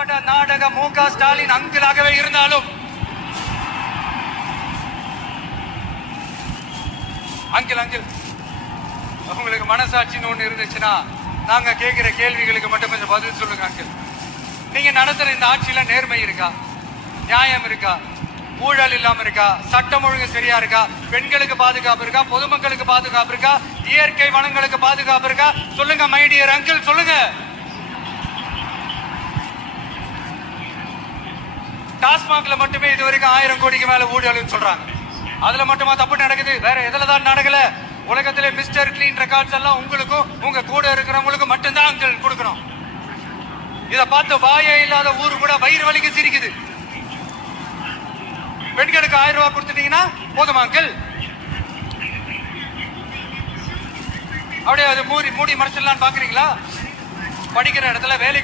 திரைப்பட நாடக மு.க. ஸ்டாலின் அங்கிளாகவே இருந்தாலும் அங்கிள் உங்களுக்கு மனசாட்சின்னு ஒண்ணு இருந்துச்சுன்னா நாங்க கேட்கிற கேள்விகளுக்கு மட்டும் கொஞ்சம் பதில் சொல்லுங்க அங்கிள். நீங்க நடத்துற இந்த ஆட்சியில நேர்மை இருக்கா, நியாயம் இருக்கா, ஊழல் இல்லாம இருக்கா, சட்டம் ஒழுங்கு சரியா இருக்கா, பெண்களுக்கு பாதுகாப்பு இருக்கா, பொதுமக்களுக்கு பாதுகாப்பு இருக்கா, இயற்கை வளங்களுக்கு பாதுகாப்பு இருக்கா? சொல்லுங்க மை டியர் அங்கிள், சொல்லுங்க. டாஸ்மாக்ல மட்டுமே இது வரைக்கும் 1000 கோடிக்கு மேல ஊழல் சொல்றாங்க. அதுல மட்டுமா தப்பு நடக்குது? வேற எதுலதான் நடக்கல? உலகத்திலே மிஸ்டர் கிளீன் ரெக்கார்ட்ஸ் எல்லாம் உங்களுக்கும் உங்க கூட இருக்கிறவங்களுக்கும் மட்டும்தான் அங்கிள் கொடுக்கணும். இத பார்த்து வாயே இல்லாத ஊரு கூட வயிறு வலிக்கு சிரிக்குது. பெண்களுக்கு 1000 ரூபாய் கொடுத்துட்டீங்கன்னா போதுமா அங்கிள்? அப்படியே அது மூடி மறைச்சிடலான்னு பாக்குறீங்களா? படிக்கிற இடத்துல வேலை